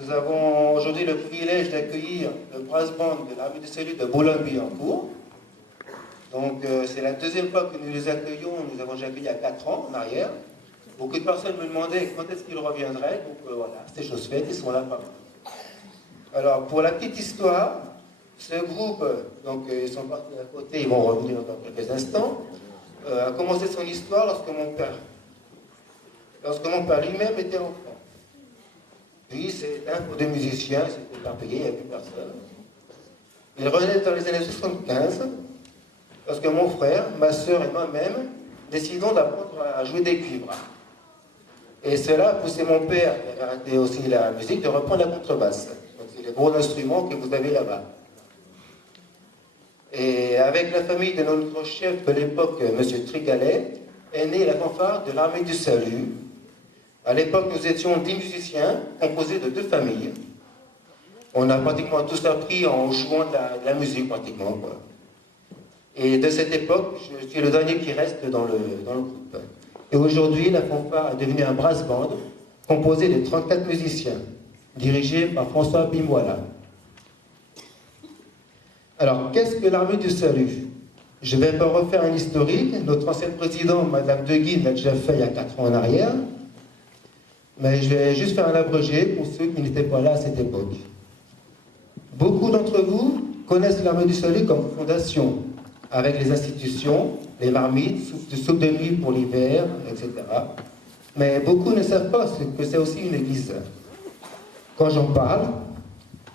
Nous avons aujourd'hui le privilège d'accueillir le brass band de l'armée de salut de Boulogne-Billancourt. Donc c'est la deuxième fois que nous les accueillons. Nous avons déjà accueilli il y a 4 ans en arrière. Beaucoup de personnes me demandaient quand est-ce qu'ils reviendraient. Donc voilà, c'est chose faite, ils sont là pas mal. Alors pour la petite histoire, ce groupe, donc ils sont partis à côté, ils vont revenir dans quelques instants, a commencé son histoire lorsque mon père lui-même était enfant. Lui, c'est un pour deux musiciens, c'était pas payé, il n'y avait plus personne. Il revenait dans les années 75, lorsque mon frère, ma soeur et moi-même décidons d'apprendre à jouer des cuivres. Et cela a poussé mon père, qui avait arrêté aussi la musique, de reprendre la contrebasse. Donc c'est les gros instruments que vous avez là-bas. Et avec la famille de notre chef de l'époque, M. Trigalet, est née la fanfare de l'armée du salut. À l'époque, nous étions 10 musiciens, composés de 2 familles. On a pratiquement tous appris en jouant de la musique, pratiquement, quoi. Et de cette époque, je suis le dernier qui reste dans le groupe. Et aujourd'hui, la fanfare est devenue un brass band, composé de 34 musiciens, dirigé par François Bimoila. Alors, qu'est-ce que l'armée du salut? Je ne vais pas refaire un historique. Notre ancienne présidente, Madame De Guy, l'a déjà fait il y a 4 ans en arrière. Mais je vais juste faire un abrégé pour ceux qui n'étaient pas là à cette époque. Beaucoup d'entre vous connaissent l'armée du salut comme fondation, avec les institutions, les marmites, soupe de nuit pour l'hiver, etc. Mais beaucoup ne savent pas que c'est aussi une église. Quand j'en parle,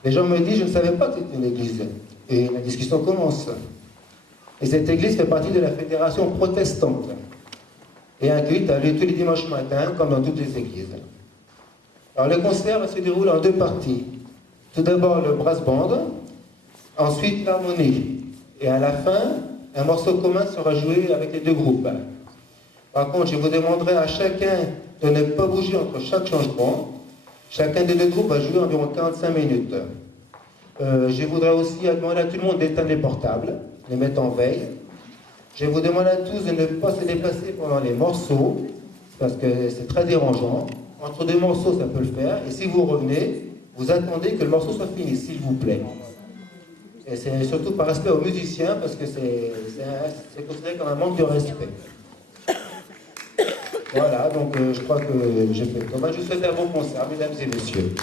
les gens me disent « je ne savais pas que c'était une église ». Et la discussion commence. Et cette église fait partie de la fédération protestante. Et un culte a lieu tous les dimanches matins, comme dans toutes les églises. Alors le concert se déroule en 2 parties. Tout d'abord le brass band, ensuite l'harmonie. Et à la fin, un morceau commun sera joué avec les 2 groupes. Par contre, je vous demanderai à chacun de ne pas bouger entre chaque changement. Chacun des 2 groupes va jouer environ 45 minutes. Je voudrais aussi demander à tout le monde d'éteindre les portables, les mettre en veille. Je vous demande à tous de ne pas se déplacer pendant les morceaux, parce que c'est très dérangeant. Entre 2 morceaux, ça peut le faire. Et si vous revenez, vous attendez que le morceau soit fini, s'il vous plaît. Et c'est surtout par respect aux musiciens, parce que c'est considéré comme un manque de respect. Voilà, donc je crois que j'ai fait. Donc, je vous souhaite un bon concert, mesdames et messieurs.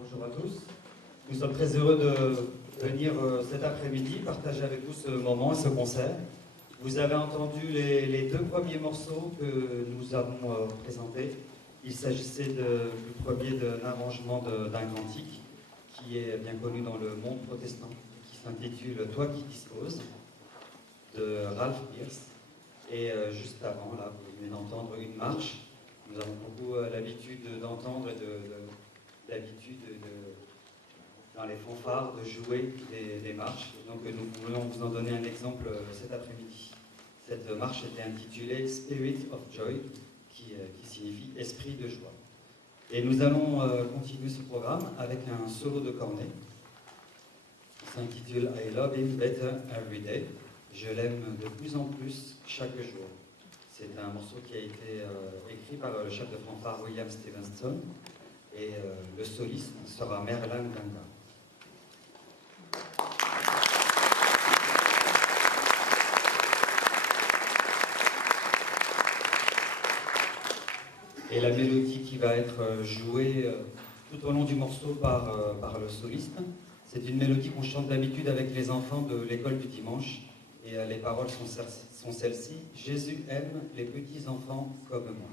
Bonjour à tous. Nous sommes très heureux de venir cet après-midi partager avec vous ce moment et ce concert. Vous avez entendu les deux premiers morceaux que nous avons présentés. Il s'agissait du premier d'un arrangement d'un cantique qui est bien connu dans le monde protestant, qui s'intitule « Toi qui disposes » de Ralph Pierce. Et juste avant, là, vous venez d'entendre une marche. Nous avons beaucoup l'habitude d'entendre et dans les fanfares de jouer des marches. Donc nous voulons vous en donner un exemple cet après-midi. Cette marche était intitulée Spirit of Joy, qui signifie esprit de joie. Et nous allons continuer ce programme avec un solo de cornet qui s'intitule I Love Him Better Every Day. Je l'aime de plus en plus chaque jour. C'est un morceau qui a été écrit par le chef de fanfare William Stevenson et le soliste sera Merlin Ganga. Et la mélodie qui va être jouée tout au long du morceau par le soliste, c'est une mélodie qu'on chante d'habitude avec les enfants de l'école du dimanche. Et les paroles sont celles-ci. Jésus aime les petits enfants comme moi.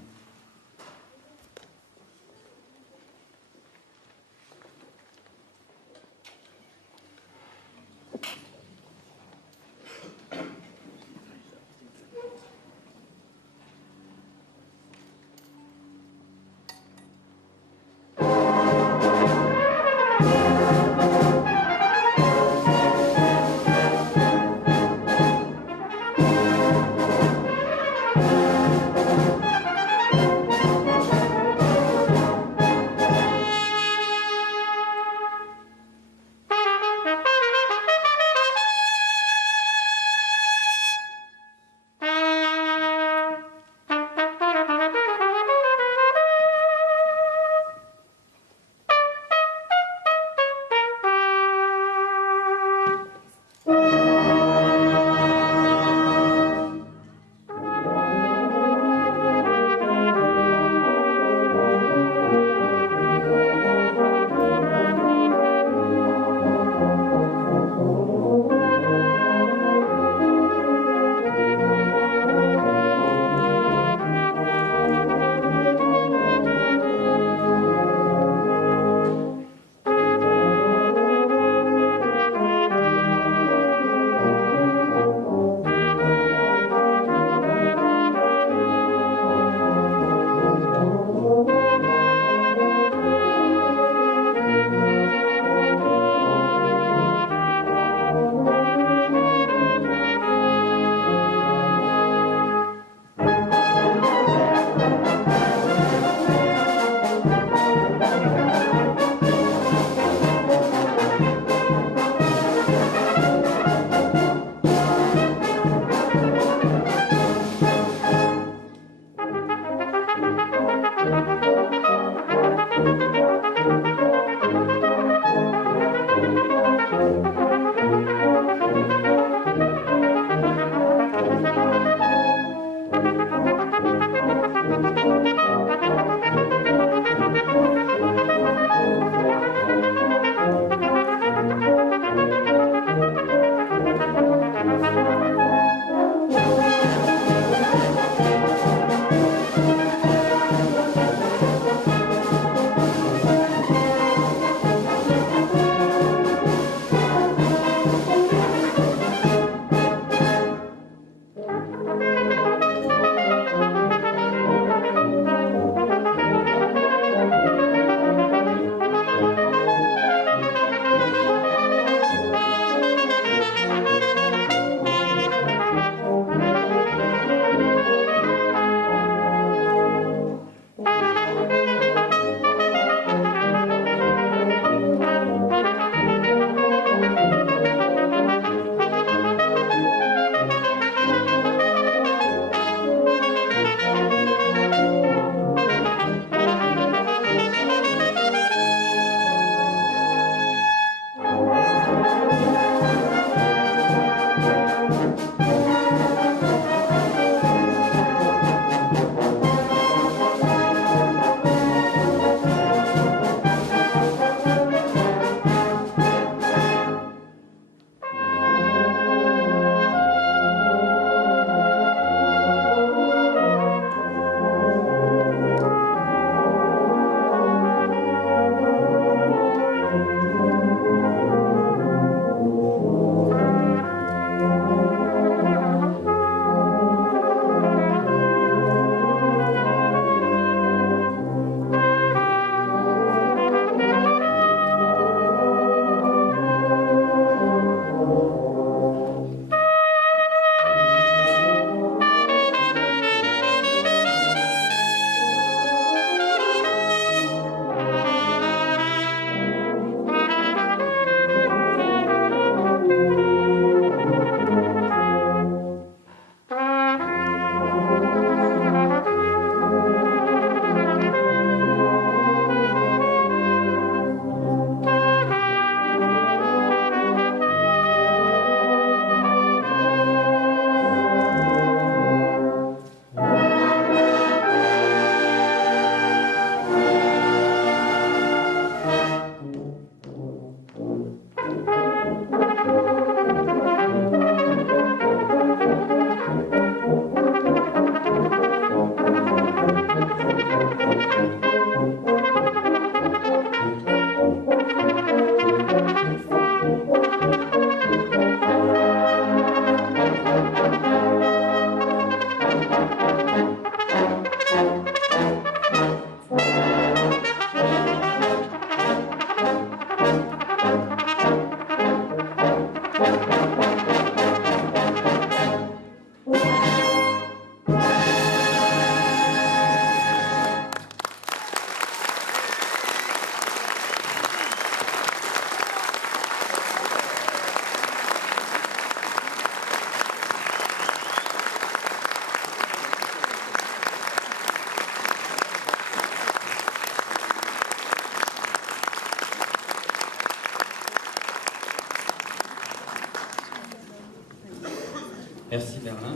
Merci Berlin.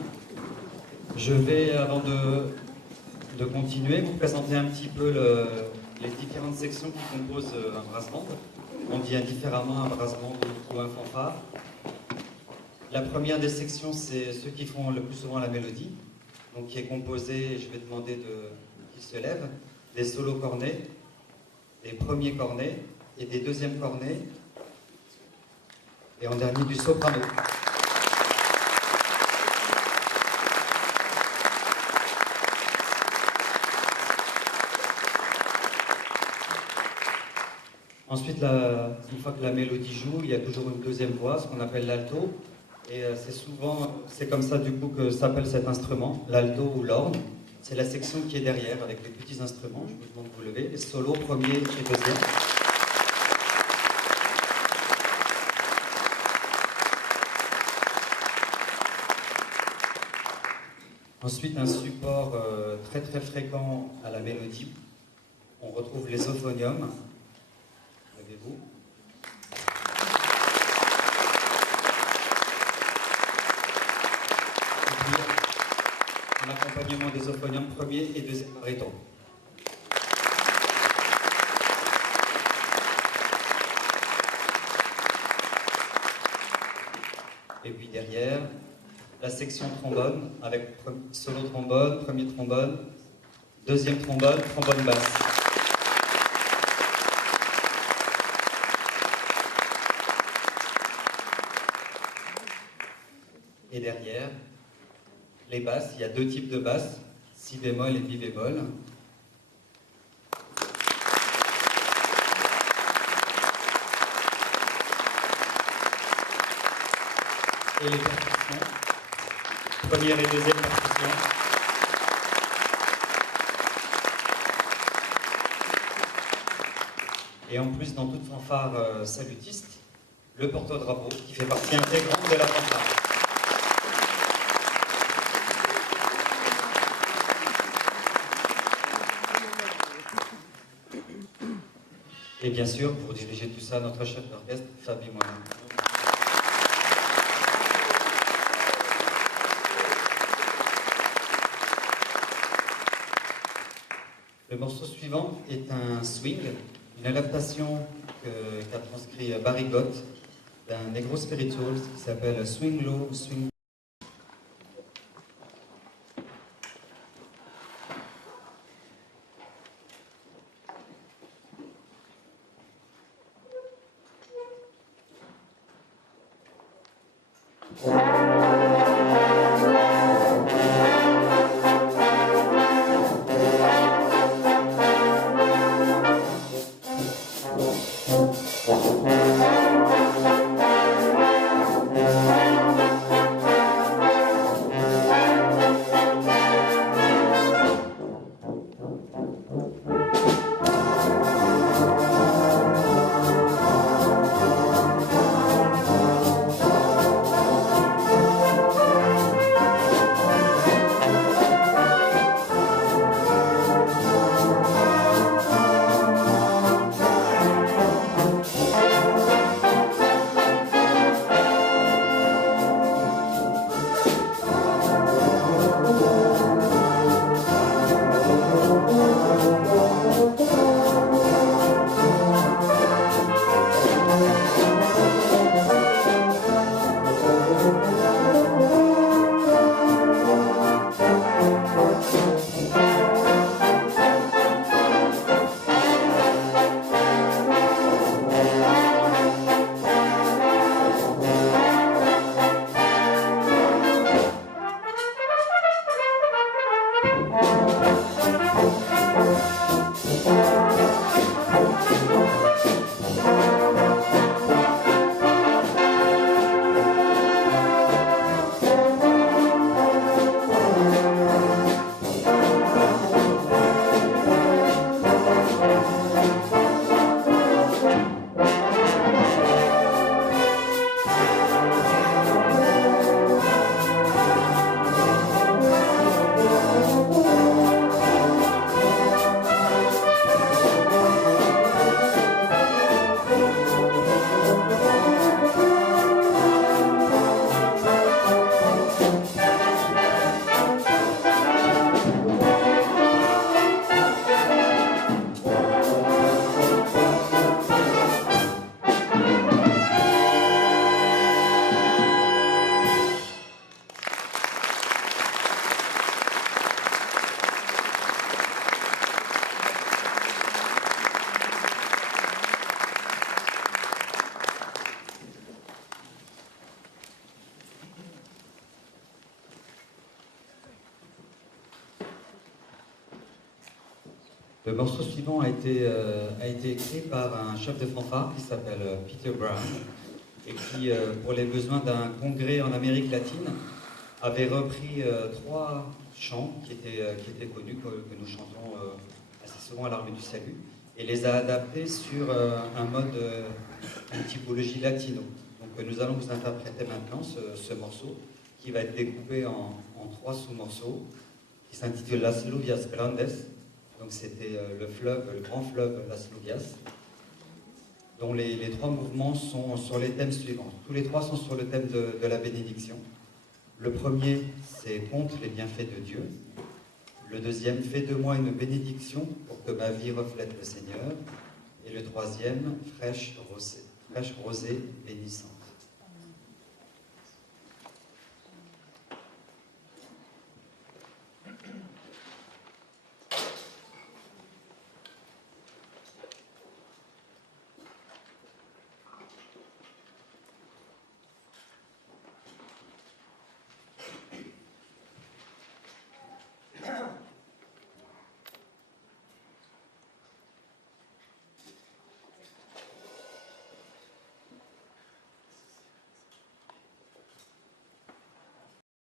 Je vais, avant de continuer, vous présenter un petit peu les différentes sections qui composent un brass band. On dit indifféremment un brass band ou un fanfare. La première des sections, c'est ceux qui font le plus souvent la mélodie, donc qui est composée, je vais demander qu'ils se lèvent, des solos cornets, des premiers cornets et des deuxièmes cornets, et en dernier du soprano. Ensuite, une fois que la mélodie joue, il y a toujours une deuxième voix, ce qu'on appelle l'alto. Et c'est comme ça du coup que s'appelle cet instrument, l'alto ou l'orgue. C'est la section qui est derrière avec les petits instruments. Je vous demande de vous lever, les solos premier et deuxième. Ensuite, un support très très fréquent à la mélodie. On retrouve les euphoniums. Levez-vous. En accompagnement des euphoniums premier et deuxième baryton. Et puis derrière, la section trombone avec solo trombone, premier trombone, deuxième trombone, trombone basse. Et derrière, les basses, il y a deux types de basses, si bémol et mi bémol. Et les percussions, première et deuxième percussion. Et en plus, dans toute fanfare salutiste, le porte-drapeau qui fait partie intégrante de la fanfare. Et bien sûr, pour diriger tout ça, notre chef d'orchestre, Fabi Monin. Le morceau suivant est un swing, une adaptation qu'a transcrit Barry Gott d'un Negro Spirituals qui s'appelle Swing Low, Swing. Le morceau suivant a été écrit par un chef de fanfare qui s'appelle Peter Brown et qui, pour les besoins d'un congrès en Amérique latine, avait repris 3 chants qui étaient connus, que nous chantons assez souvent à l'Armée du Salut, et les a adaptés sur un mode, une typologie latino. Donc nous allons vous interpréter maintenant ce morceau qui va être découpé en 3 sous-morceaux qui s'intitule Las Luvias Grandes. Donc c'était le grand fleuve Las Luvias, dont les 3 mouvements sont sur les thèmes suivants. Tous les 3 sont sur le thème de la bénédiction. Le premier, c'est compte les bienfaits de Dieu. Le deuxième, fais de moi une bénédiction pour que ma vie reflète le Seigneur. Et le troisième, fraîche rosée bénissante.